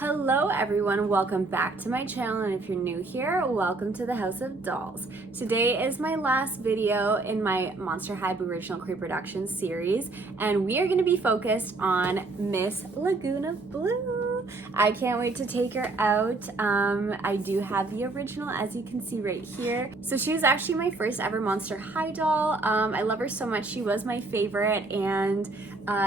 Hello everyone, welcome back to my channel, and if you're new here, welcome to the House of Dolls. Today is my last video in my Monster High Booriginal Creeproduction series, and we are going to be focused on Miss Laguna Blue. I can't wait to take her out. I do have the original, as you can see right here. So she was actually my first ever Monster High doll. I love her so much. She was my favorite, and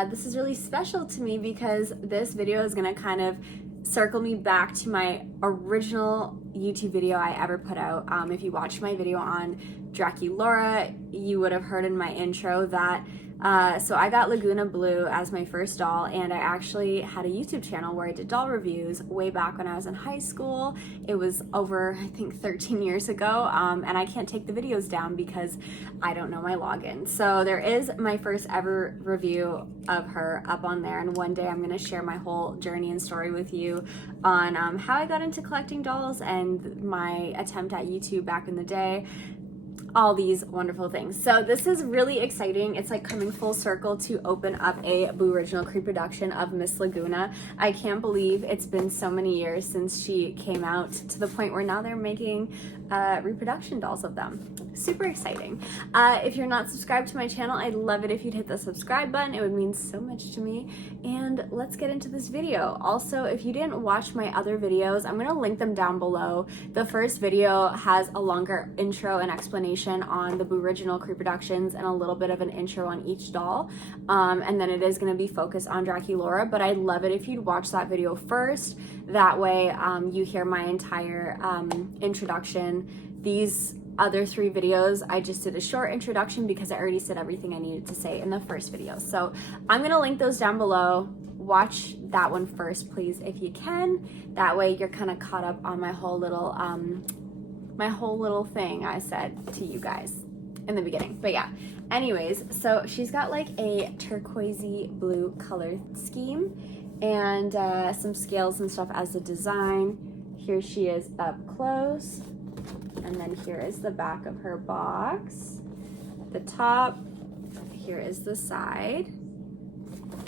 this is really special to me because this video is going to kind of circle me back to my original YouTube video I ever put out. If you watched my video on Draculaura, you would have heard in my intro that so I got Laguna Blue as my first doll, and I actually had a YouTube channel where I did doll reviews way back when I was in high school. It was over, I think, 13 years ago, and I can't take the videos down because I don't know my login. So there is my first ever review of her up on there, and one day I'm going to share my whole journey and story with you on how I got into collecting dolls and my attempt at YouTube back in the day. All these wonderful things. So this is really exciting. It's like coming full circle to open up a Booriginal Creeproduction of Miss Laguna. I can't believe it's been so many years since she came out, to the point where now they're making reproduction dolls of them. Super exciting. If you're not subscribed to my channel, I'd love it if you'd hit the subscribe button. It would mean so much to me. And let's get into this video. Also, if you didn't watch my other videos, I'm gonna link them down below. The first video has a longer intro and explanation on the Booriginal Creeproductions and a little bit of an intro on each doll, and then it is going to be focused on Draculaura, but I'd love it if you'd watch that video first. That way you hear my entire introduction. These other three videos, I just did a short introduction because I already said everything I needed to say in the first video. So I'm going to link those down below. Watch that one first, please, if you can. That way you're kind of caught up on my whole little thing I said to you guys in the beginning. But yeah, anyways, so she's got like a turquoisey blue color scheme and some scales and stuff as the design. Here she is up close, and then here is the back of her box. The top, here is the side,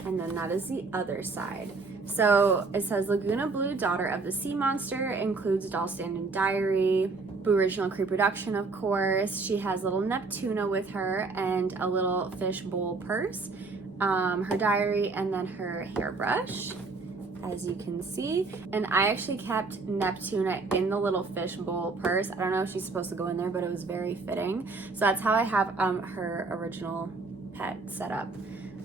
and then that is the other side. So it says Laguna Blue, daughter of the sea monster, includes doll stand and diary. Booriginal Creeproduction, of course. She has little Neptuna with her and a little fish bowl purse, her diary, and then her hairbrush, as you can see. And I actually kept Neptuna in the little fish bowl purse. I don't know if she's supposed to go in there, but it was very fitting. So that's how I have her original pet set up.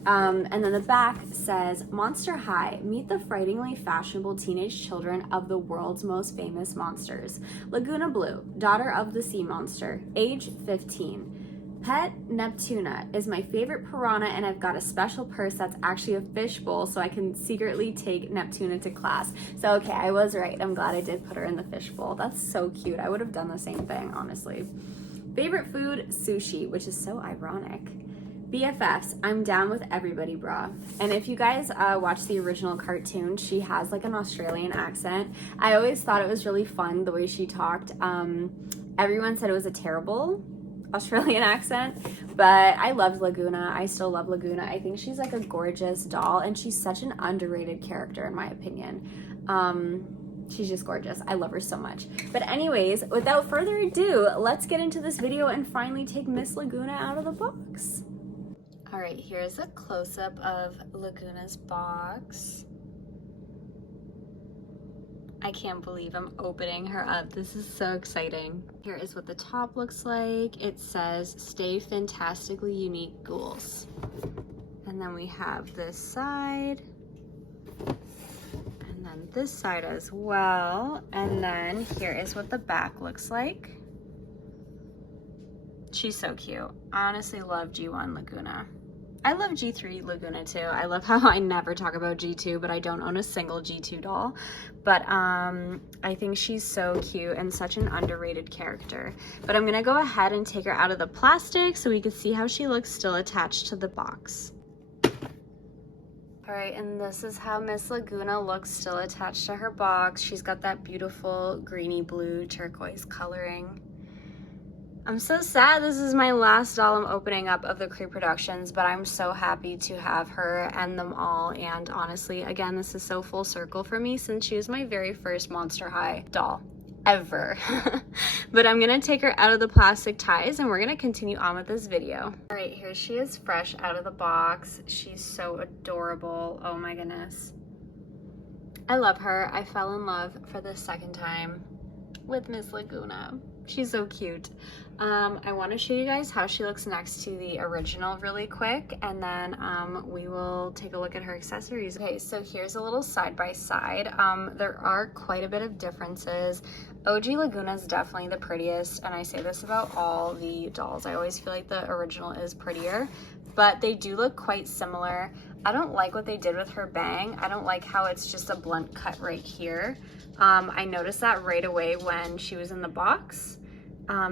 And then the back says, Monster High, meet the frighteningly fashionable teenage children of the world's most famous monsters. Laguna Blue, daughter of the sea monster, age 15. Pet Neptuna is my favorite piranha, and I've got a special purse that's actually a fish bowl so I can secretly take Neptuna to class. So okay, I was right. I'm glad I did put her in the fish bowl. That's so cute. I would have done the same thing, honestly. Favorite food, sushi, which is so ironic. BFFs, I'm down with everybody, brah. And if you guys watch the original cartoon, she has like an Australian accent. I always thought it was really fun the way she talked. Everyone said it was a terrible Australian accent, but I loved Laguna. I still love Laguna. I think she's like a gorgeous doll, and she's such an underrated character in my opinion. She's just gorgeous. I love her so much. But anyways, without further ado, let's get into this video and finally take Miss Laguna out of the box. All right, here's a close-up of Laguna's box. I can't believe I'm opening her up. This is so exciting. Here is what the top looks like. It says, stay fantastically unique, ghouls. And then we have this side. And then this side as well. And then here is what the back looks like. She's so cute. I honestly love G1 Laguna. I love G3 Laguna too. I love how I never talk about G2, but I don't own a single G2 doll. But I think she's so cute and such an underrated character. But I'm gonna go ahead and take her out of the plastic so we can see how she looks still attached to the box. All right, and this is how Miss Laguna looks still attached to her box. She's got that beautiful greeny blue turquoise coloring. I'm so sad this is my last doll I'm opening up of the Creeproductions, but I'm so happy to have her and them all. And honestly, again, this is so full circle for me since she was my very first Monster High doll ever. But I'm gonna take her out of the plastic ties and we're gonna continue on with this video. All right, here she is fresh out of the box. She's so adorable. Oh my goodness. I love her. I fell in love for the second time with Miss Laguna. She's so cute. I want to show you guys how she looks next to the original really quick, and then we will take a look at her accessories. Okay, so here's a little side by side. There are quite a bit of differences. OG Laguna is definitely the prettiest, and I say this about all the dolls. I always feel like the original is prettier, but they do look quite similar. I don't like what they did with her bang. I don't like how it's just a blunt cut right here. I noticed that right away when she was in the box.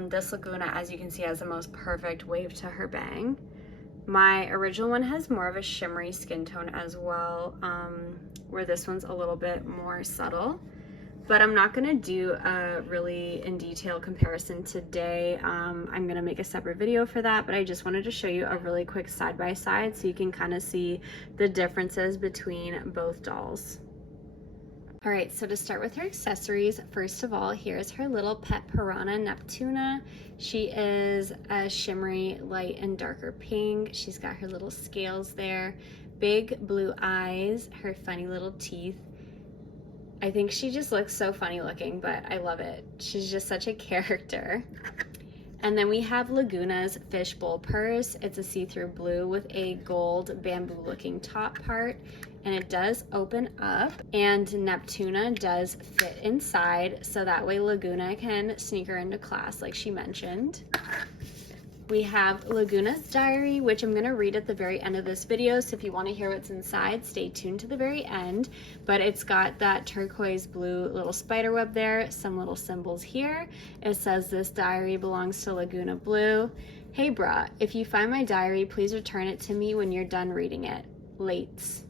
This Laguna, as you can see, has the most perfect wave to her bang. My original one has more of a shimmery skin tone as well, where this one's a little bit more subtle. But I'm not gonna do a really in detail comparison today. I'm gonna make a separate video for that, but I just wanted to show you a really quick side by side so you can kind of see the differences between both dolls. All right, so to start with her accessories, first of all, here's her little pet piranha, Neptuna. She is a shimmery light and darker pink. She's got her little scales there, big blue eyes, her funny little teeth. I think she just looks so funny looking, but I love it. She's just such a character. And then we have Laguna's fishbowl purse. It's a see-through blue with a gold bamboo looking top part, and it does open up, and Neptuna does fit inside, so that way Laguna can sneak her into class like she mentioned. We have Lagunas Diary, which I'm gonna read at the very end of this video, so if you wanna hear what's inside, stay tuned to the very end. But it's got that turquoise blue little spider web there, some little symbols here. It says this diary belongs to Laguna Blue. Hey brah, if you find my diary, please return it to me when you're done reading it. Lates.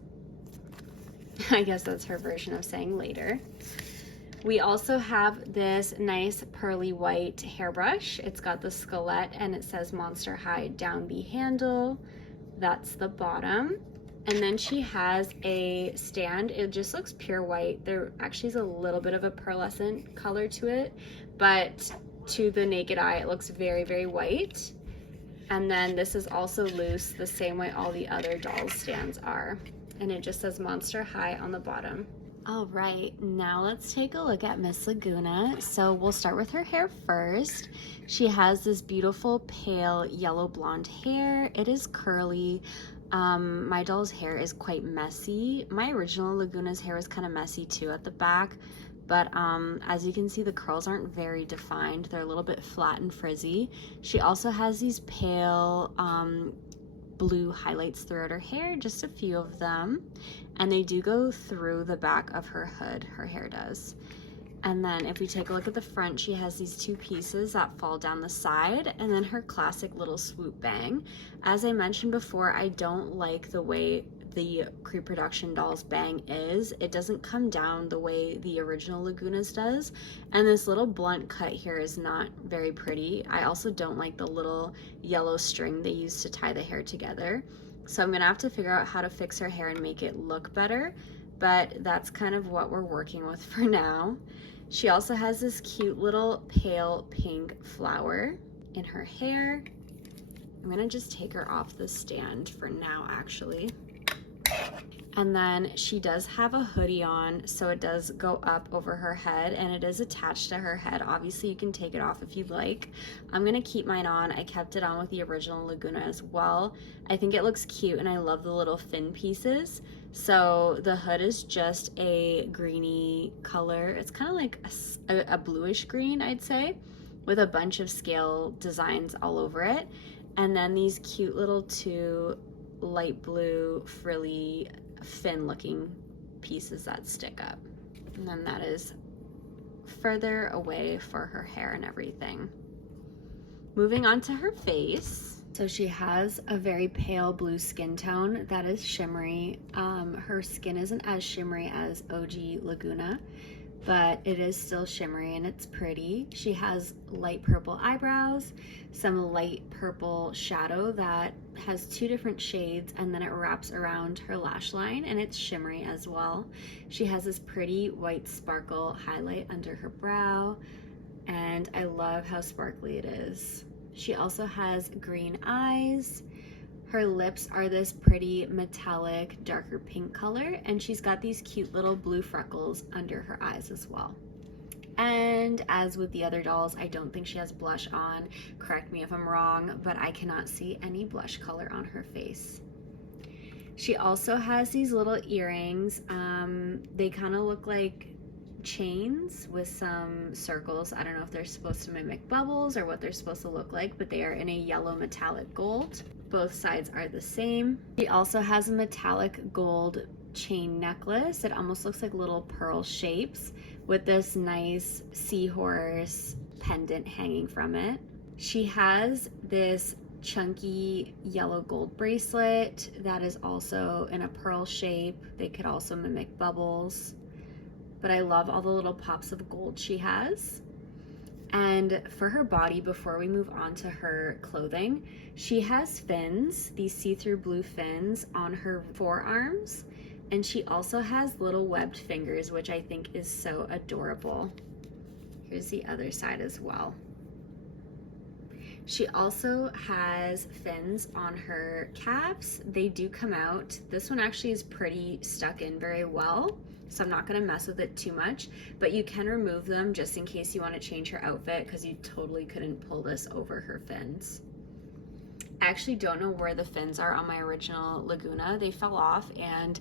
I guess that's her version of saying later. We also have this nice pearly white hairbrush. It's got the skelet and it says Monster High down the handle. That's the bottom. And then she has a stand. It just looks pure white. There actually is a little bit of a pearlescent color to it, but to the naked eye, it looks very, very white. And then this is also loose the same way all the other dolls stands are. And it just says Monster High on the bottom. All right, now let's take a look at Miss Laguna. So we'll start with her hair first. She has this beautiful pale yellow blonde hair. It is curly. My doll's hair is quite messy. My original Laguna's hair was kind of messy too at the back, but as you can see, the curls aren't very defined. They're a little bit flat and frizzy. She also has these pale blue highlights throughout her hair, just a few of them, and they do go through the back of her hood, her hair does. And then if we take a look at the front, she has these two pieces that fall down the side, and then her classic little swoop bang. As I mentioned before, I don't like the way the Creeproduction doll's bang is. It doesn't come down the way the original Laguna's does, and this little blunt cut here is not very pretty. I also don't like the little yellow string they use to tie the hair together, so I'm gonna have to figure out how to fix her hair and make it look better, but that's kind of what we're working with for now. She also has this cute little pale pink flower in her hair. I'm gonna just take her off the stand for now, actually. And then she does have a hoodie on, so it does go up over her head and it is attached to her head. Obviously you can take it off if you'd like. I'm gonna keep mine on. I kept it on with the original Laguna as well. I think it looks cute and I love the little fin pieces. So the hood is just a greeny color. It's kind of like a bluish green, I'd say, with a bunch of scale designs all over it. And then these cute little two light blue frilly fin looking pieces that stick up, and then that is further away for her hair and everything. Moving on to her face, so she has a very pale blue skin tone that is shimmery. Her skin isn't as shimmery as OG Laguna. but it is still shimmery and it's pretty. She has light purple eyebrows, some light purple shadow that has 2 different shades, and then it wraps around her lash line and it's shimmery as well. She has this pretty white sparkle highlight under her brow, and I love how sparkly it is. She also has green eyes. Her lips are this pretty metallic darker pink color, and she's got these cute little blue freckles under her eyes as well. And as with the other dolls, I don't think she has blush on. Correct me if I'm wrong, but I cannot see any blush color on her face. She also has these little earrings. They kind of look like chains with some circles. I don't know if they're supposed to mimic bubbles or what they're supposed to look like, but they are in a yellow metallic gold. Both sides are the same. She also has a metallic gold chain necklace. It almost looks like little pearl shapes with this nice seahorse pendant hanging from it. She has this chunky yellow gold bracelet that is also in a pearl shape. They could also mimic bubbles, but I love all the little pops of gold she has. And for her body, before we move on to her clothing, she has fins, these see-through blue fins on her forearms, and she also has little webbed fingers, which I think is so adorable. Here's the other side as well. She also has fins on her calves. They do come out. This one actually is pretty stuck in very well, so I'm not gonna mess with it too much, but you can remove them just in case you wanna change her outfit, because you totally couldn't pull this over her fins. I actually don't know where the fins are on my original Laguna. They fell off and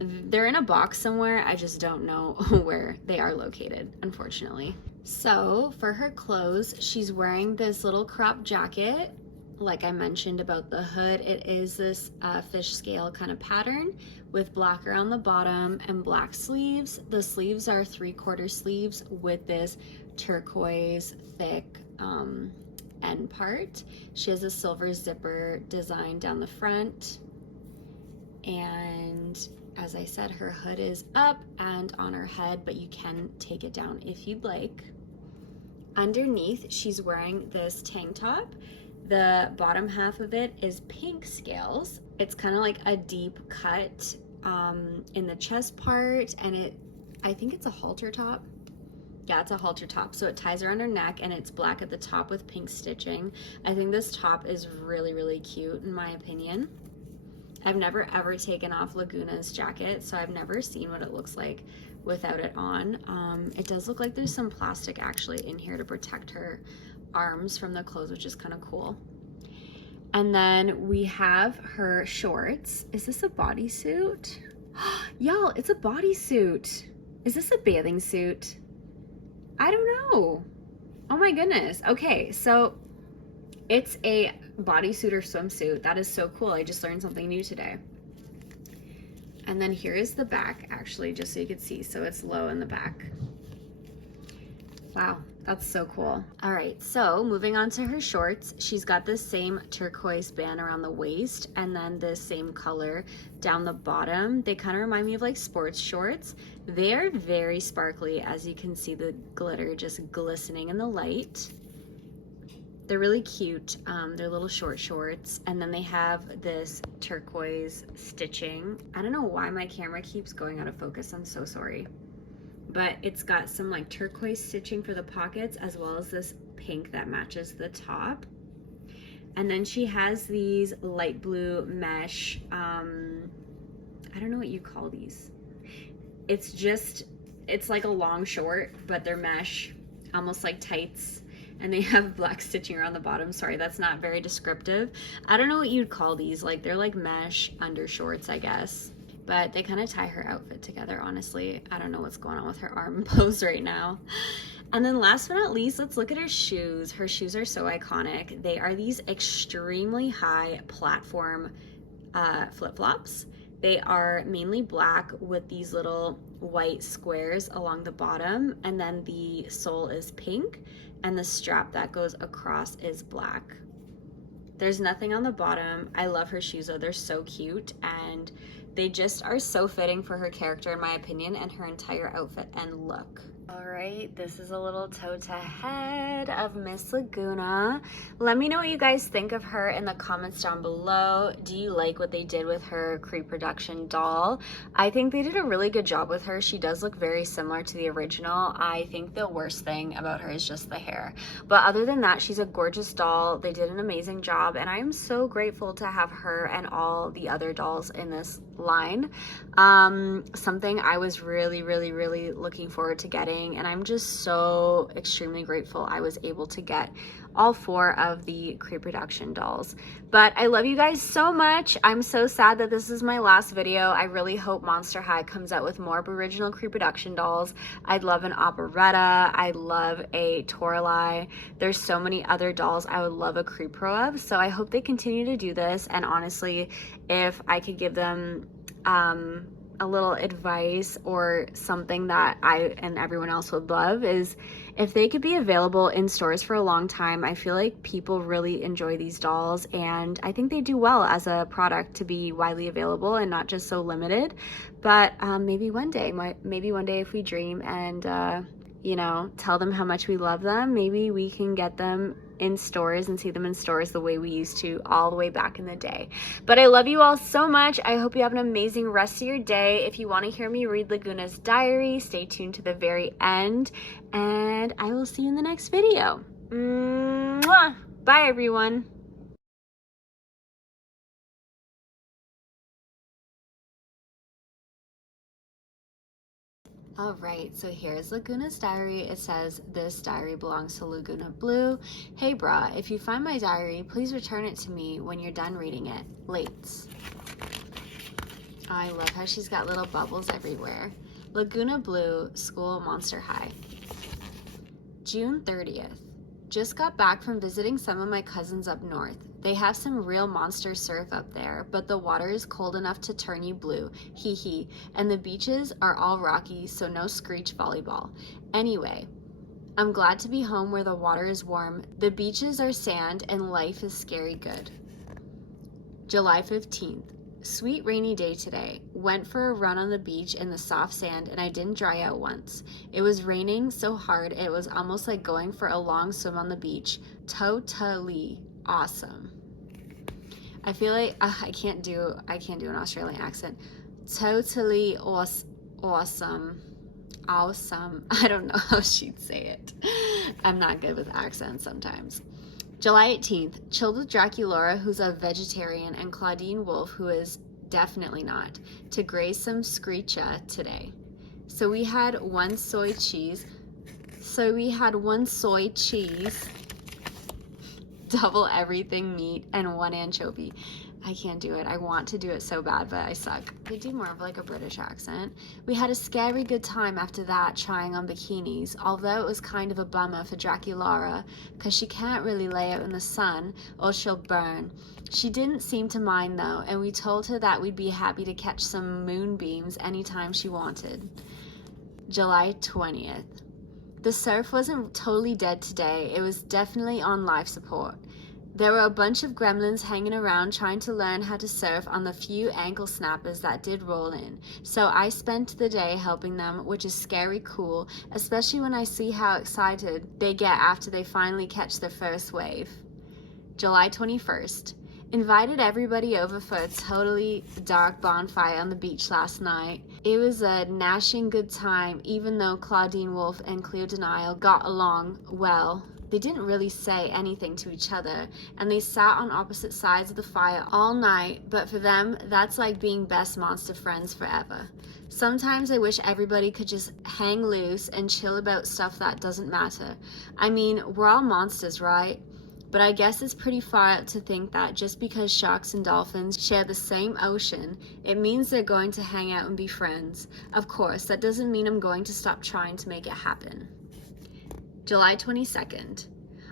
they're in a box somewhere. I just don't know where they are located, unfortunately. So for her clothes, she's wearing this little crop jacket. Like I mentioned about the hood, it is this fish scale kind of pattern with black around the bottom and black sleeves. The sleeves are 3/4 sleeves with this turquoise thick end part. She has a silver zipper design down the front, and as I said, her hood is up and on her head, but you can take it down if you'd like. Underneath, she's wearing this tank top. The bottom half of it is pink scales. It's kind of like a deep cut in the chest part, and I think it's a halter top. Yeah, it's a halter top. So it ties around her neck and it's black at the top with pink stitching. I think this top is really, really cute in my opinion. I've never ever taken off Laguna's jacket, so I've never seen what it looks like without it on. It does look like there's some plastic actually in here to protect her arms from the clothes, which is kind of cool. And then we have her shorts. Is this a bodysuit? Y'all, it's a bodysuit. Is this a bathing suit? I don't know. Oh my goodness. Okay, so it's a bodysuit or swimsuit. That is so cool. I just learned something new today. And then here is the back, actually, just so you could see. So it's low in the back. Wow, that's so cool. All right, so moving on to her shorts, she's got this same turquoise band around the waist and then the same color down the bottom. They kind of remind me of like sports shorts. They're very sparkly, as you can see the glitter just glistening in the light. They're really cute. They're little short shorts, and then they have this turquoise stitching. I don't know why my camera keeps going out of focus. I'm so sorry. But it's got some like turquoise stitching for the pockets, as well as this pink that matches the top. And then she has these light blue mesh, I don't know what you call these. It's like a long short, but they're mesh, almost like tights. And they have black stitching around the bottom. Sorry, that's not very descriptive. I don't know what you'd call these. Like, they're like mesh undershorts, I guess. But they kind of tie her outfit together, honestly. I don't know what's going on with her arm pose right now. And then last but not least, let's look at her shoes. Her shoes are so iconic. They are these extremely high platform flip-flops. They are mainly black with these little white squares along the bottom, and then the sole is pink, and the strap that goes across is black. There's nothing on the bottom. I love her shoes though. They're so cute, and They just are so fitting for her character, in my opinion, and her entire outfit and look. All right, this is a little toe-to head of Miss Laguna. Let me know what you guys think of her in the comments down below. Do you like what they did with her Creeproduction doll? I think they did a really good job with her. She does look very similar to the original. I think the worst thing about her is just the hair. But other than that, she's a gorgeous doll. They did an amazing job, and I am so grateful to have her and all the other dolls in this line. Something I was really looking forward to getting, and I'm just so extremely grateful I was able to get all 4 of the Creeproduction dolls. But I love you guys so much. I'm so sad that this is my last video. I really hope Monster High comes out with more Booriginal Creeproduction dolls. I'd love an operetta. I'd love a Toralei. There's so many other dolls I would love a Creepro of, so I hope they continue to do this. And honestly, if I could give them a little advice or something that I and everyone else would love, is if they could be available in stores for a long time. I feel like people really enjoy these dolls, and I think they do well as a product to be widely available and not just so limited. But maybe one day if we dream and you know, tell them how much we love them, maybe we can get them in stores and see them in stores the way we used to all the way back in the day. But I love you all so much. I hope you have an amazing rest of your day. If you want to hear me read Laguna's Diary, stay tuned to the very end, and I will see you in the next video. Mwah! Bye, everyone. All right, so here's Laguna's Diary. It says, "This diary belongs to Laguna Blue. Hey brah, if you find my diary, please return it to me when you're done reading it. Lates." I love how she's got little bubbles everywhere. Laguna Blue, School, Monster High. June 30th. Just got back from visiting some of my cousins up north. They have some real monster surf up there, but the water is cold enough to turn you blue, hee hee, and the beaches are all rocky, so no screech volleyball. Anyway, I'm glad to be home where the water is warm, the beaches are sand, and life is scary good. July 15th. Sweet rainy day today. Went for a run on the beach in the soft sand and I didn't dry out once. It was raining so hard it was almost like going for a long swim on the beach. Totally awesome. I feel like I can't do an Australian accent. Totally awesome. Awesome. I don't know how she'd say it. I'm not good with accents sometimes. July 18th, chilled with Draculaura, who's a vegetarian, and Clawdeen Wolf, who is definitely not, to graze some screecha today. So we had one soy cheese, double everything meat, and 1 anchovy. I can't do it. I want to do it so bad, but I suck. I do more of like a British accent. We had a scary good time after that trying on bikinis, although it was kind of a bummer for Draculaura because she can't really lay out in the sun or she'll burn. She didn't seem to mind though, and we told her that we'd be happy to catch some moonbeams anytime she wanted. July 20th. The surf wasn't totally dead today. It was definitely on life support. There were a bunch of gremlins hanging around trying to learn how to surf on the few ankle snappers that did roll in. So I spent the day helping them, which is scary cool, especially when I see how excited they get after they finally catch their first wave. July 21st. Invited everybody over for a totally dark bonfire on the beach last night. It was a gnashing good time, even though Clawdeen Wolf and Clear Denial got along well. They didn't really say anything to each other, and they sat on opposite sides of the fire all night, but for them, that's like being best monster friends forever. Sometimes I wish everybody could just hang loose and chill about stuff that doesn't matter. I mean, we're all monsters, right? But I guess it's pretty far out to think that just because sharks and dolphins share the same ocean, it means they're going to hang out and be friends. Of course, that doesn't mean I'm going to stop trying to make it happen. July 22nd.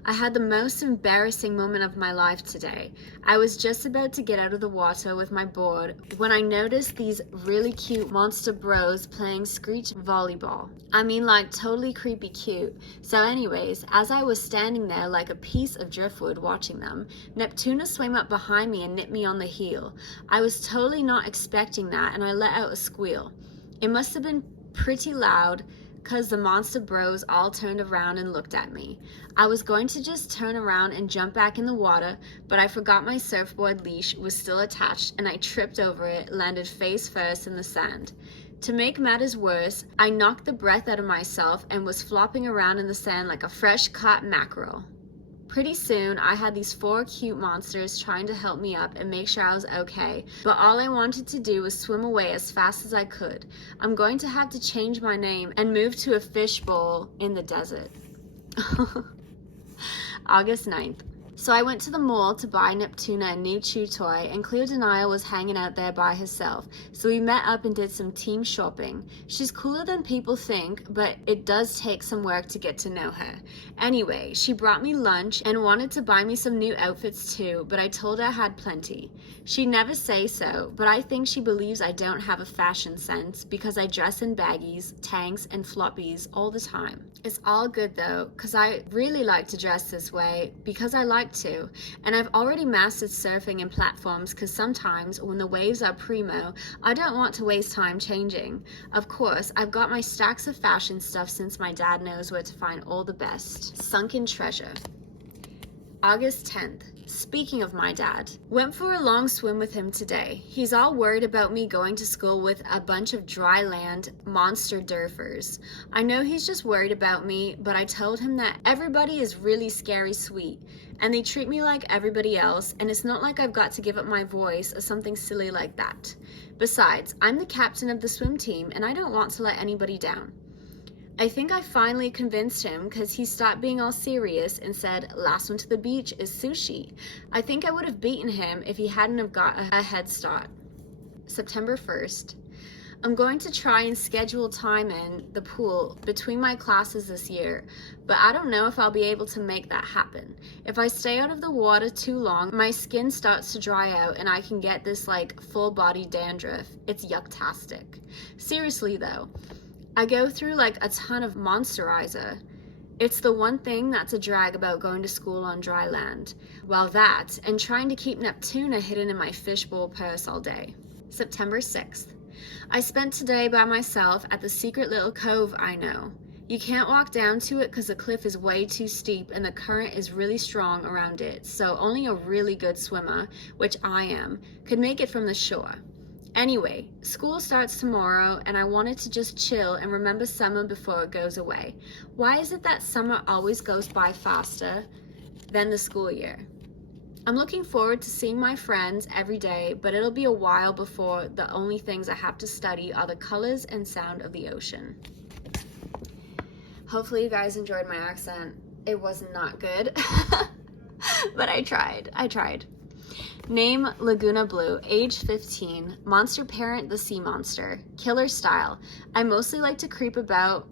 I had the most embarrassing moment of my life today. I was just about to get out of the water with my board when I noticed these really cute monster bros playing screech volleyball. I mean, like totally creepy cute. So anyways, as I was standing there like a piece of driftwood watching them, Neptuna swam up behind me and nipped me on the heel. I was totally not expecting that, and I let out a squeal. It must have been pretty loud, because the monster bros all turned around and looked at me. I was going to just turn around and jump back in the water, but I forgot my surfboard leash was still attached and I tripped over it, landed face first in the sand. To make matters worse, I knocked the breath out of myself and was flopping around in the sand like a fresh caught mackerel. Pretty soon, I had these 4 cute monsters trying to help me up and make sure I was okay, but all I wanted to do was swim away as fast as I could. I'm going to have to change my name and move to a fishbowl in the desert. August 9th. So I went to the mall to buy Neptuna a new chew toy, and Clawdeens was hanging out there by herself, so we met up and did some team shopping. She's cooler than people think, but it does take some work to get to know her. Anyway, she brought me lunch and wanted to buy me some new outfits too, but I told her I had plenty. She'd never say so, but I think she believes I don't have a fashion sense because I dress in baggies, tanks, and floppies all the time. It's all good though, because I really like to dress this way because I like to, and I've already mastered surfing in platforms because sometimes when the waves are primo, I don't want to waste time changing. Of course, I've got my stacks of fashion stuff since my dad knows where to find all the best. Sunken treasure. August 10th. Speaking of my dad, went for a long swim with him today. He's all worried about me going to school with a bunch of dry land monster durfers. I know he's just worried about me, but I told him that everybody is really scary sweet, and they treat me like everybody else, and it's not like I've got to give up my voice or something silly like that. Besides, I'm the captain of the swim team, and I don't want to let anybody down. I think I finally convinced him because he stopped being all serious and said, last one to the beach is sushi. I think I would have beaten him if he hadn't have got a head start. September 1st. I'm going to try and schedule time in the pool between my classes this year, but I don't know if I'll be able to make that happen. If I stay out of the water too long, my skin starts to dry out and I can get this like full body dandruff. It's yuck-tastic. Seriously though, I go through like a ton of moisturizer. It's the one thing that's a drag about going to school on dry land. Well, that and trying to keep Neptuna hidden in my fishbowl purse all day. September 6th. I spent today by myself at the secret little cove I know. You can't walk down to it because the cliff is way too steep and the current is really strong around it, so only a really good swimmer, which I am, could make it from the shore. Anyway, school starts tomorrow and I wanted to just chill and remember summer before it goes away. Why is it that summer always goes by faster than the school year? I'm looking forward to seeing my friends every day, but it'll be a while before the only things I have to study are the colors and sound of the ocean. Hopefully you guys enjoyed my accent. It was not good, but I tried. Name Laguna Blue, age 15, monster parent the sea monster, killer style. I mostly like to creep about,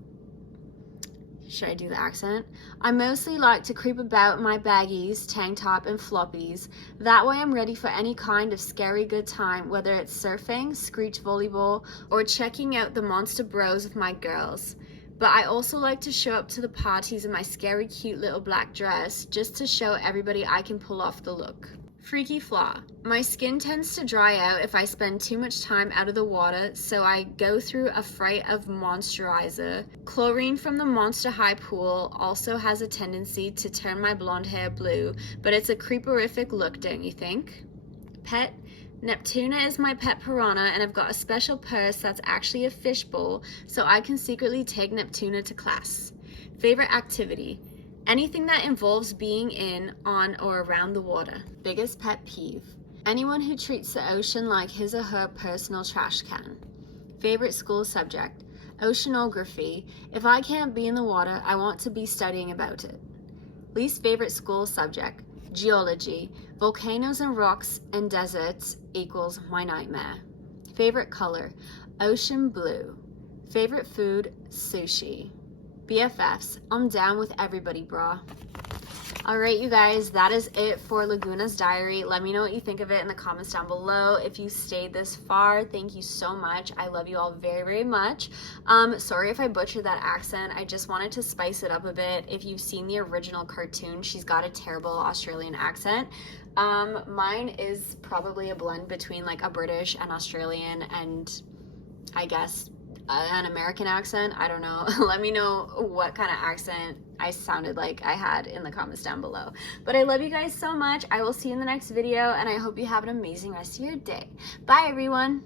should I do the accent? I mostly like to creep about my baggies, tank top, and floppies. That way I'm ready for any kind of scary good time, whether it's surfing, screech volleyball, or checking out the monster bros with my girls. But I also like to show up to the parties in my scary cute little black dress just to show everybody I can pull off the look. Freaky flaw. My skin tends to dry out if I spend too much time out of the water, so I go through a fright of moisturizer. Chlorine from the Monster High pool also has a tendency to turn my blonde hair blue, but it's a creeperific look, don't you think? Pet. Neptuna is my pet piranha, and I've got a special purse that's actually a fishbowl, so I can secretly take Neptuna to class. Favorite activity. Anything that involves being in, on, or around the water. Biggest pet peeve. Anyone who treats the ocean like his or her personal trash can. Favorite school subject. Oceanography. If I can't be in the water, I want to be studying about it. Least favorite school subject. Geology. Volcanoes and rocks and deserts equals my nightmare. Favorite color. Ocean blue. Favorite food. Sushi. BFFs, I'm down with everybody, brah. All right, you guys, that is it for Lagunas Diary. Let me know what you think of it in the comments down below. If you stayed this far, thank you so much. I love you all very, very much. Sorry if I butchered that accent. I just wanted to spice it up a bit. If you've seen the original cartoon, she's got a terrible Australian accent. Mine is probably a blend between like a British and Australian and I guess an American accent. I don't know. Let me know what kind of accent I sounded like I had in the comments down below. But I love you guys so much. I will see you in the next video, and I hope you have an amazing rest of your day. Bye, everyone.